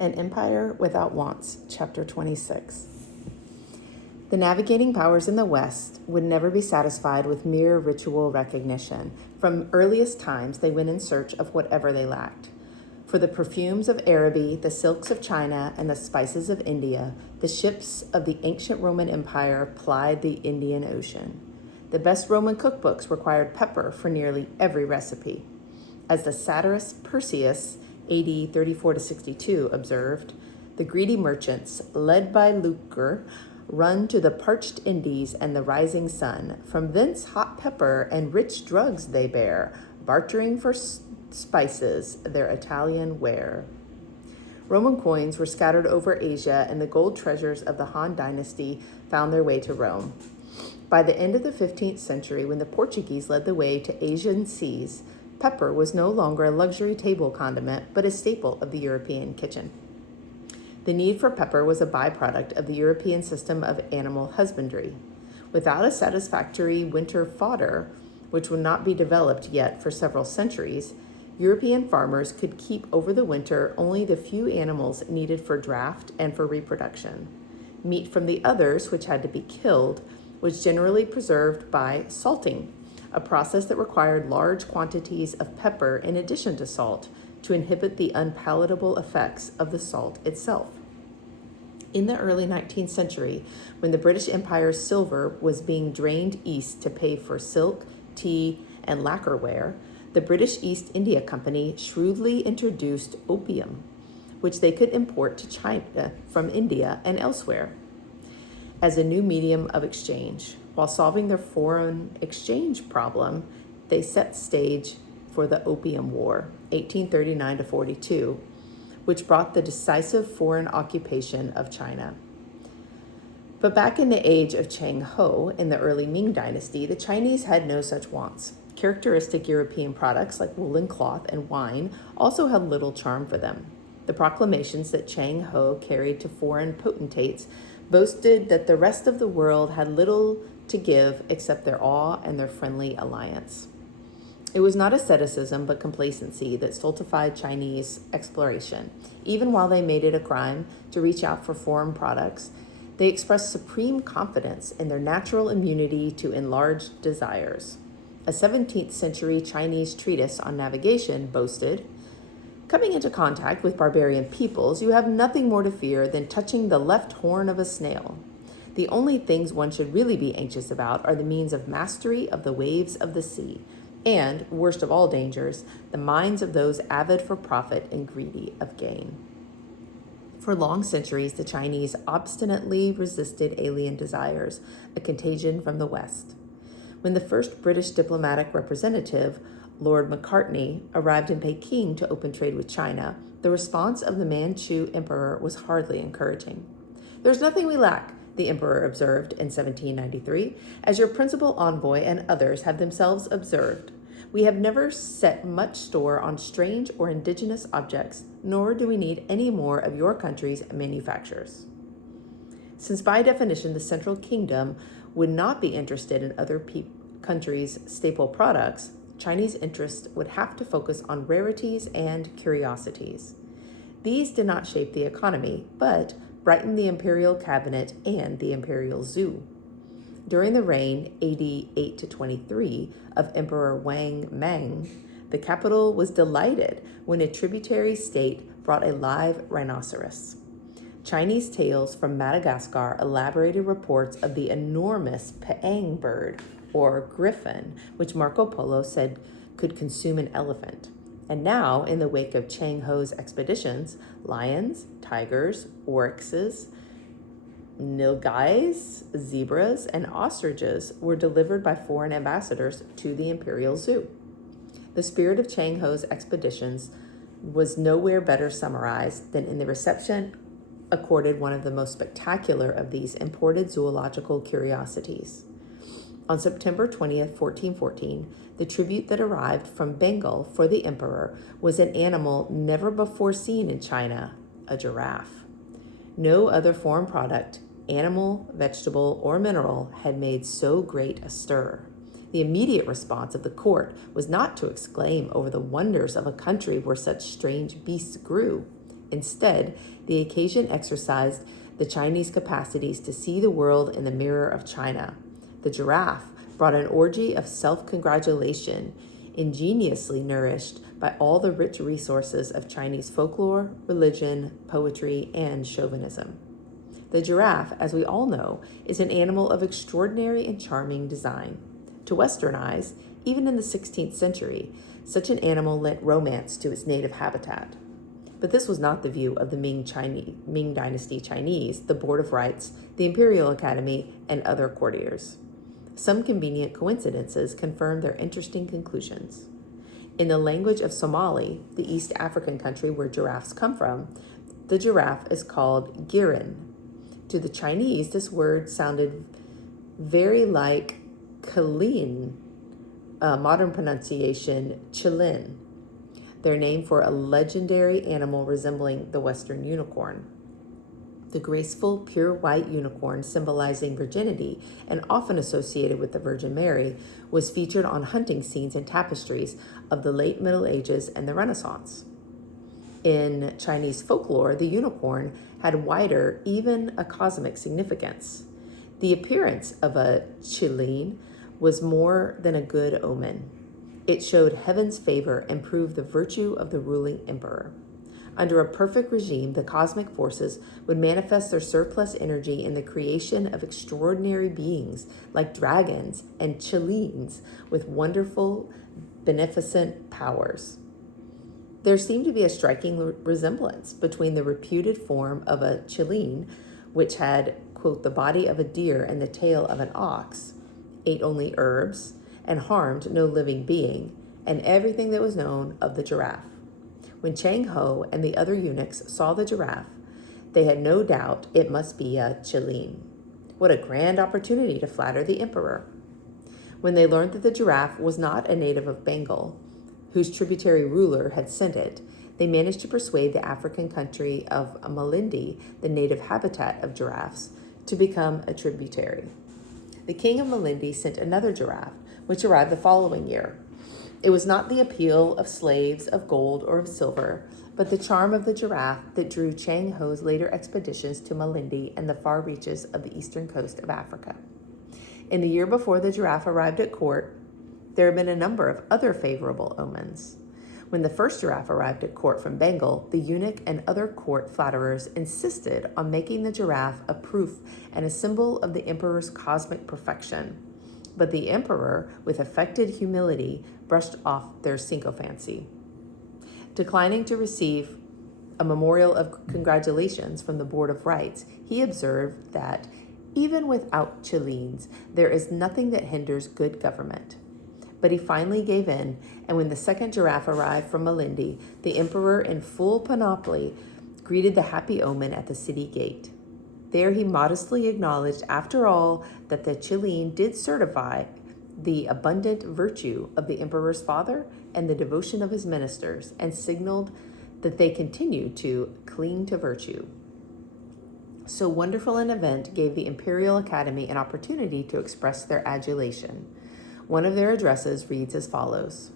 An Empire Without Wants, Chapter 26. The navigating powers in the West would never be satisfied with mere ritual recognition. From earliest times, they went in search of whatever they lacked. For the perfumes of Araby, the silks of China, and the spices of India, the ships of the ancient Roman Empire plied the Indian Ocean. The best Roman cookbooks required pepper for nearly every recipe. As the satirist Persius, AD 34 to 62, observed, the greedy merchants, led by lucre, run to the parched Indies and the rising sun. From thence hot pepper and rich drugs they bear, bartering for spices their Italian ware. Roman coins were scattered over Asia, and the gold treasures of the Han dynasty found their way to Rome. By the end of the 15th century, when the Portuguese led the way to Asian seas, pepper was no longer a luxury table condiment, but a staple of the European kitchen. The need for pepper was a byproduct of the European system of animal husbandry. Without a satisfactory winter fodder, which would not be developed yet for several centuries, European farmers could keep over the winter only the few animals needed for draft and for reproduction. Meat from the others, which had to be killed, was generally preserved by salting, a process that required large quantities of pepper in addition to salt to inhibit the unpalatable effects of the salt itself. In the early 19th century, when the British Empire's silver was being drained east to pay for silk, tea, and lacquerware, the British East India Company shrewdly introduced opium, which they could import to China from India and elsewhere, as a new medium of exchange. While solving their foreign exchange problem, they set stage for the Opium War, 1839 to 42, which brought the decisive foreign occupation of China. But back in the age of Chang Ho, in the early Ming Dynasty, the Chinese had no such wants. Characteristic European products like woolen cloth and wine also had little charm for them. The proclamations that Chang Ho carried to foreign potentates boasted that the rest of the world had little to give except their awe and their friendly alliance. It was not asceticism but complacency that stultified Chinese exploration. Even while they made it a crime to reach out for foreign products, they expressed supreme confidence in their natural immunity to enlarged desires. A 17th century Chinese treatise on navigation boasted, "Coming into contact with barbarian peoples, you have nothing more to fear than touching the left horn of a snail. The only things one should really be anxious about are the means of mastery of the waves of the sea, and, worst of all dangers, the minds of those avid for profit and greedy of gain." For long centuries, the Chinese obstinately resisted alien desires, a contagion from the West. When the first British diplomatic representative, Lord Macartney, arrived in Peking to open trade with China, the response of the Manchu emperor was hardly encouraging. "There's nothing we lack," the emperor observed in 1793, "as your principal envoy and others have themselves observed. We have never set much store on strange or indigenous objects, nor do we need any more of your country's manufactures." Since by definition the Central Kingdom would not be interested in other countries' staple products, Chinese interests would have to focus on rarities and curiosities. These did not shape the economy, but brightened the imperial cabinet and the imperial zoo. During the reign, AD 8 to 23, of Emperor Wang Mang, the capital was delighted when a tributary state brought a live rhinoceros. Chinese tales from Madagascar elaborated reports of the enormous peang bird, or griffin, which Marco Polo said could consume an elephant. And now, in the wake of Chang Ho's expeditions, lions, tigers, oryxes, nilgais, zebras, and ostriches were delivered by foreign ambassadors to the imperial zoo. The spirit of Chang Ho's expeditions was nowhere better summarized than in the reception accorded one of the most spectacular of these imported zoological curiosities. On September 20th, 1414, the tribute that arrived from Bengal for the emperor was an animal never before seen in China, a giraffe. No other foreign product, animal, vegetable, or mineral, had made so great a stir. The immediate response of the court was not to exclaim over the wonders of a country where such strange beasts grew. Instead, the occasion exercised the Chinese capacities to see the world in the mirror of China. The giraffe brought an orgy of self-congratulation, ingeniously nourished by all the rich resources of Chinese folklore, religion, poetry, and chauvinism. The giraffe, as we all know, is an animal of extraordinary and charming design. To Western eyes, even in the 16th century, such an animal lent romance to its native habitat. But this was not the view of the Ming Dynasty Chinese, the Board of Rites, the Imperial Academy, and other courtiers. Some convenient coincidences confirm their interesting conclusions. In the language of Somali, the East African country where giraffes come from, the giraffe is called girin. To the Chinese, this word sounded very like Kalin, modern pronunciation Chilin, their name for a legendary animal resembling the Western unicorn. The graceful, pure white unicorn, symbolizing virginity and often associated with the Virgin Mary, was featured on hunting scenes and tapestries of the late Middle Ages and the Renaissance. In Chinese folklore, the unicorn had wider, even a cosmic significance. The appearance of a qilin was more than a good omen. It showed heaven's favor and proved the virtue of the ruling emperor. Under a perfect regime, the cosmic forces would manifest their surplus energy in the creation of extraordinary beings like dragons and qilins with wonderful, beneficent powers. There seemed to be a striking resemblance between the reputed form of a qilin, which had, quote, the body of a deer and the tail of an ox, ate only herbs, and harmed no living being, and everything that was known of the giraffe. When Chang Ho and the other eunuchs saw the giraffe, they had no doubt it must be a qilin. What a grand opportunity to flatter the emperor. When they learned that the giraffe was not a native of Bengal, whose tributary ruler had sent it, they managed to persuade the African country of Malindi, the native habitat of giraffes, to become a tributary. The king of Malindi sent another giraffe, which arrived the following year. It was not the appeal of slaves, of gold, or of silver, but the charm of the giraffe that drew Chang Ho's later expeditions to Malindi and the far reaches of the eastern coast of Africa. In the year before the giraffe arrived at court, there had been a number of other favorable omens. When the first giraffe arrived at court from Bengal, the eunuch and other court flatterers insisted on making the giraffe a proof and a symbol of the emperor's cosmic perfection. But the emperor, with affected humility, brushed off their sycophancy. Declining to receive a memorial of congratulations from the Board of Rites, he observed that, even without qilins, there is nothing that hinders good government. But he finally gave in, and when the second giraffe arrived from Malindi, the emperor, in full panoply, greeted the happy omen at the city gate. There he modestly acknowledged, after all, that the qilin did certify the abundant virtue of the emperor's father and the devotion of his ministers, and signaled that they continued to cling to virtue. So wonderful an event gave the Imperial Academy an opportunity to express their adulation. One of their addresses reads as follows: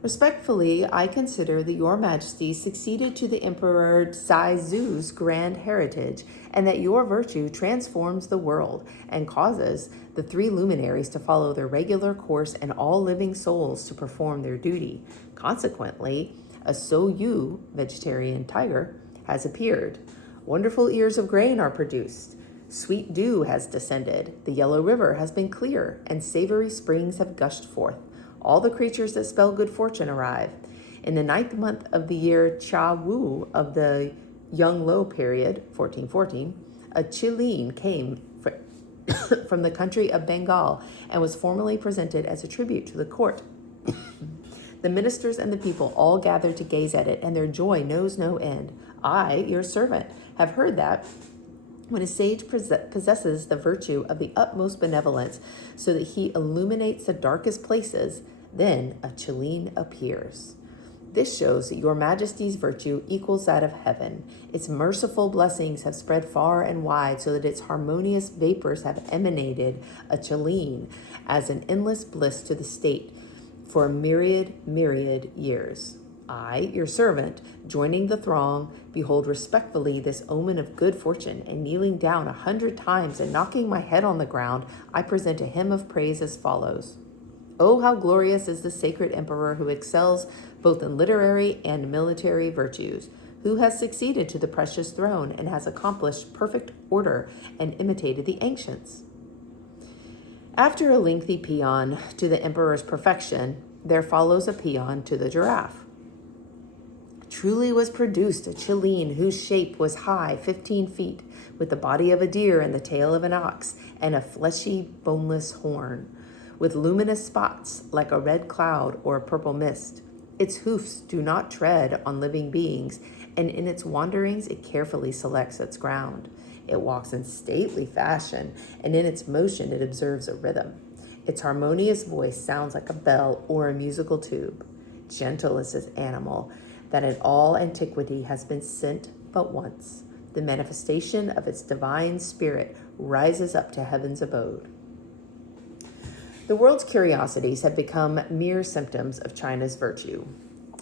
Respectfully, I consider that your majesty succeeded to the Emperor Zaizu's grand heritage, and that your virtue transforms the world and causes the three luminaries to follow their regular course and all living souls to perform their duty. Consequently, a So-Yu, vegetarian tiger, has appeared. Wonderful ears of grain are produced. Sweet dew has descended. The yellow river has been clear, and savory springs have gushed forth. All the creatures that spell good fortune arrive. In the 9th month of the year Cha Wu of the Young Lo period, 1414, a qilin came from the country of Bengal and was formally presented as a tribute to the court. The ministers and the people all gathered to gaze at it, and their joy knows no end. I, your servant, have heard that when a sage possesses the virtue of the utmost benevolence so that he illuminates the darkest places, then a qilin appears. This shows that your majesty's virtue equals that of heaven. Its merciful blessings have spread far and wide so that its harmonious vapors have emanated a qilin as an endless bliss to the state for a myriad years. I, your servant, joining the throng, behold respectfully this omen of good fortune, and kneeling down 100 times and knocking my head on the ground, I present a hymn of praise as follows. Oh, how glorious is the sacred emperor who excels both in literary and military virtues, who has succeeded to the precious throne and has accomplished perfect order and imitated the ancients. After a lengthy paean to the emperor's perfection, there follows a paean to the giraffe. Truly was produced a Chiline whose shape was high 15 feet, with the body of a deer and the tail of an ox, and a fleshy, boneless horn, with luminous spots like a red cloud or a purple mist. Its hoofs do not tread on living beings, and in its wanderings it carefully selects its ground. It walks in stately fashion, and in its motion it observes a rhythm. Its harmonious voice sounds like a bell or a musical tube. Gentle is this animal, that in all antiquity has been sent but once. The manifestation of its divine spirit rises up to heaven's abode. The world's curiosities have become mere symptoms of China's virtue.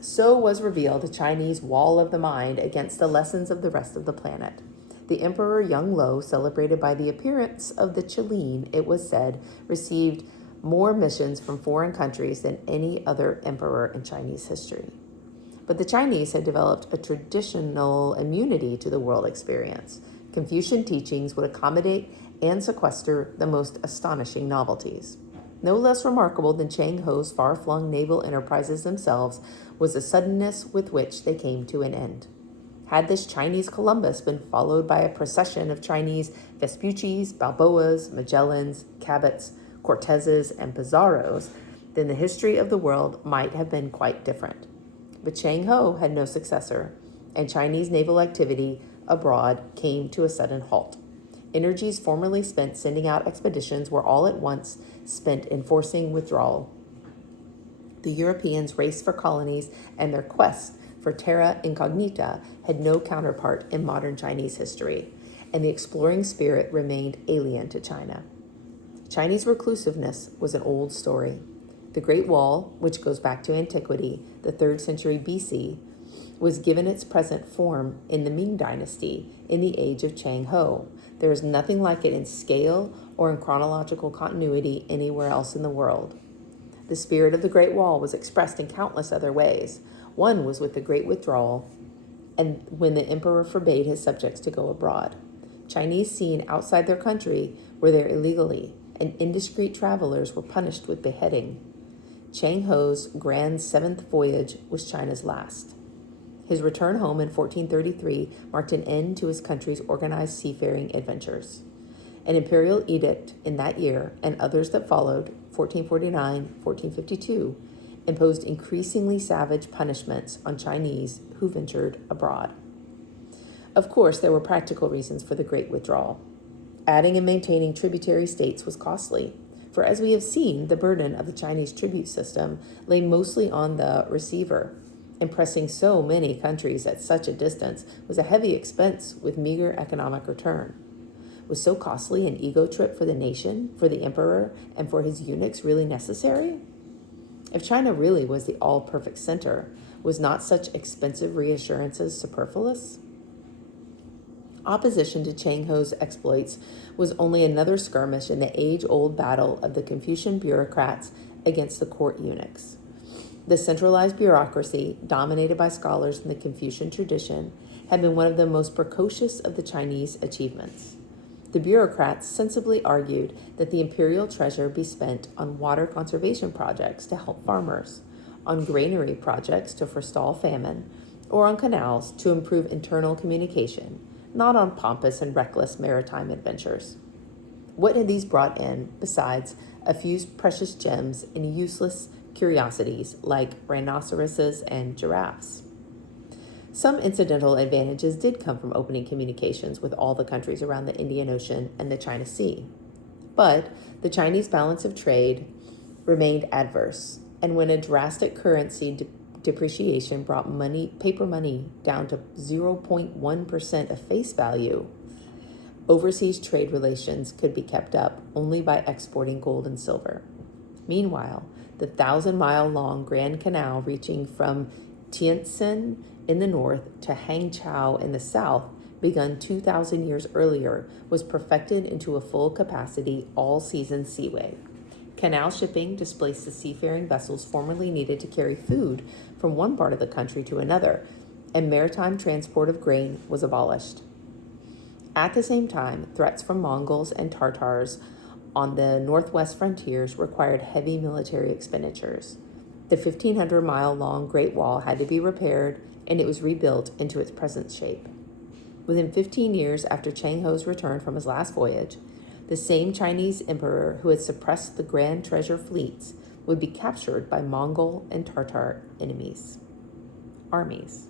So was revealed a Chinese wall of the mind against the lessons of the rest of the planet. The Emperor Yung Lo, celebrated by the appearance of the Chiline, it was said, received more missions from foreign countries than any other emperor in Chinese history. But the Chinese had developed a traditional immunity to the world experience. Confucian teachings would accommodate and sequester the most astonishing novelties. No less remarkable than Chang Ho's far-flung naval enterprises themselves was the suddenness with which they came to an end. Had this Chinese Columbus been followed by a procession of Chinese Vespucci's, Balboas, Magellans, Cabots, Cortezes, and Pizarros, then the history of the world might have been quite different. But Chang Ho had no successor, and Chinese naval activity abroad came to a sudden halt. Energies formerly spent sending out expeditions were all at once spent enforcing withdrawal. The Europeans' race for colonies and their quest for terra incognita had no counterpart in modern Chinese history, and the exploring spirit remained alien to China. Chinese reclusiveness was an old story. The Great Wall, which goes back to antiquity, the 3rd century BC, was given its present form in the Ming Dynasty in the age of Chang Ho. There is nothing like it in scale or in chronological continuity anywhere else in the world. The spirit of the Great Wall was expressed in countless other ways. One was with the Great Withdrawal, and when the emperor forbade his subjects to go abroad. Chinese seen outside their country were there illegally, and indiscreet travelers were punished with beheading. Chang Ho's grand 7th voyage was China's last. His return home in 1433 marked an end to his country's organized seafaring adventures. An imperial edict in that year, and others that followed, 1449, 1452, imposed increasingly savage punishments on Chinese who ventured abroad. Of course, there were practical reasons for the Great Withdrawal. Adding and maintaining tributary states was costly, for as we have seen, the burden of the Chinese tribute system lay mostly on the receiver. Impressing so many countries at such a distance was a heavy expense with meager economic return. Was so costly an ego trip for the nation, for the emperor, and for his eunuchs really necessary? If China really was the all-perfect center, was not such expensive reassurances superfluous? Opposition to Chang Ho's exploits was only another skirmish in the age-old battle of the Confucian bureaucrats against the court eunuchs. The centralized bureaucracy, dominated by scholars in the Confucian tradition, had been one of the most precocious of the Chinese achievements. The bureaucrats sensibly argued that the imperial treasure be spent on water conservation projects to help farmers, on granary projects to forestall famine, or on canals to improve internal communication, not on pompous and reckless maritime adventures. What had these brought in besides a few precious gems and useless curiosities like rhinoceroses and giraffes? Some incidental advantages did come from opening communications with all the countries around the Indian Ocean and the China Sea. But the Chinese balance of trade remained adverse, and when a drastic currency depreciation brought paper money down to 0.1% of face value, overseas trade relations could be kept up only by exporting gold and silver. Meanwhile, the 1,000-mile-long Grand Canal reaching from Tientsin in the north to Hangzhou in the south, begun 2,000 years earlier, was perfected into a full capacity all-season seaway. Canal shipping displaced the seafaring vessels formerly needed to carry food from one part of the country to another, and maritime transport of grain was abolished. At the same time, threats from Mongols and Tartars on the northwest frontiers required heavy military expenditures. The 1,500-mile-long Great Wall had to be repaired, and it was rebuilt into its present shape. Within 15 years after Chang Ho's return from his last voyage, the same Chinese emperor who had suppressed the Grand Treasure fleets would be captured by Mongol and Tartar armies.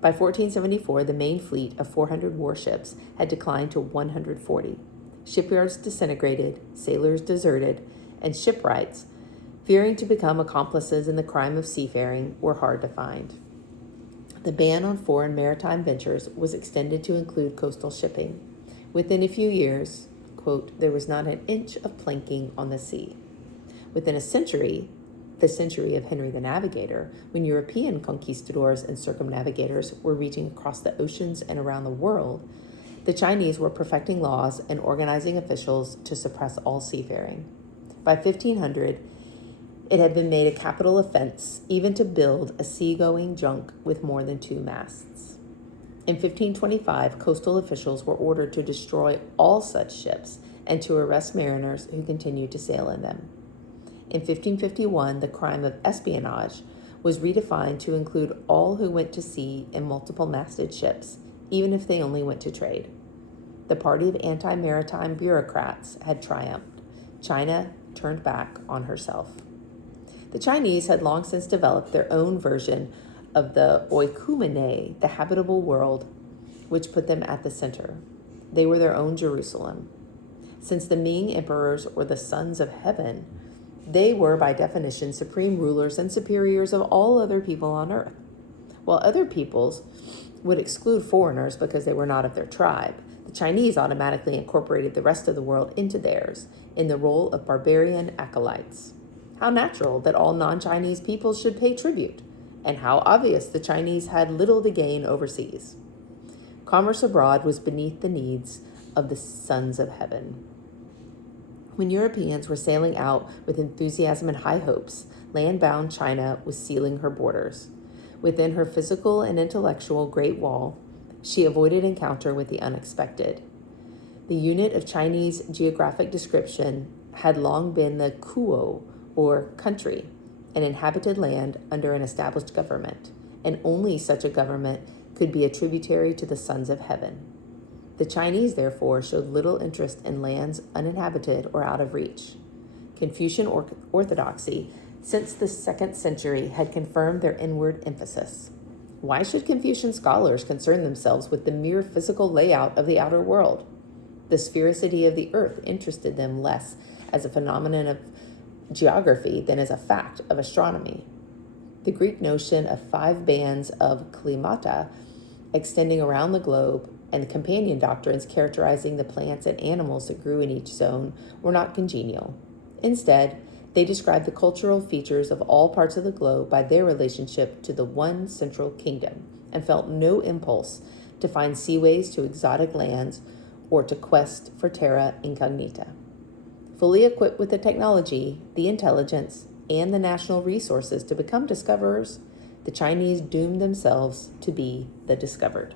By 1474, the main fleet of 400 warships had declined to 140. Shipyards disintegrated, sailors deserted, and shipwrights, fearing to become accomplices in the crime of seafaring, were hard to find. The ban on foreign maritime ventures was extended to include coastal shipping. Within a few years, quote, there was not an inch of planking on the sea. Within a century, the century of Henry the Navigator, when European conquistadors and circumnavigators were reaching across the oceans and around the world, the Chinese were perfecting laws and organizing officials to suppress all seafaring. By 1500, it had been made a capital offense even to build a seagoing junk with more than 2 masts. In 1525, coastal officials were ordered to destroy all such ships and to arrest mariners who continued to sail in them. In 1551, the crime of espionage was redefined to include all who went to sea in multiple-masted ships, even if they only went to trade. The party of anti-maritime bureaucrats had triumphed. China turned back on herself. The Chinese had long since developed their own version of the oikoumene, the habitable world, which put them at the center. They were their own Jerusalem. Since the Ming emperors were the sons of heaven, they were by definition supreme rulers and superiors of all other people on earth. While other peoples would exclude foreigners because they were not of their tribe, the Chinese automatically incorporated the rest of the world into theirs in the role of barbarian acolytes. How natural that all non-Chinese peoples should pay tribute, and how obvious the Chinese had little to gain overseas. Commerce abroad was beneath the needs of the sons of heaven. When Europeans were sailing out with enthusiasm and high hopes, land-bound China was sealing her borders. Within her physical and intellectual Great Wall, she avoided encounter with the unexpected. The unit of Chinese geographic description had long been the kuo, or country, an inhabited land under an established government, and only such a government could be a tributary to the sons of heaven. The Chinese, therefore, showed little interest in lands uninhabited or out of reach. Confucian orthodoxy, since the 2nd century, had confirmed their inward emphasis. Why should Confucian scholars concern themselves with the mere physical layout of the outer world? The sphericity of the earth interested them less as a phenomenon of geography than as a fact of astronomy. The Greek notion of 5 bands of climata extending around the globe and the companion doctrines characterizing the plants and animals that grew in each zone were not congenial. Instead, they described the cultural features of all parts of the globe by their relationship to the one central kingdom, and felt no impulse to find seaways to exotic lands or to quest for terra incognita. Fully equipped with the technology, the intelligence, and the national resources to become discoverers, the Chinese doomed themselves to be the discovered.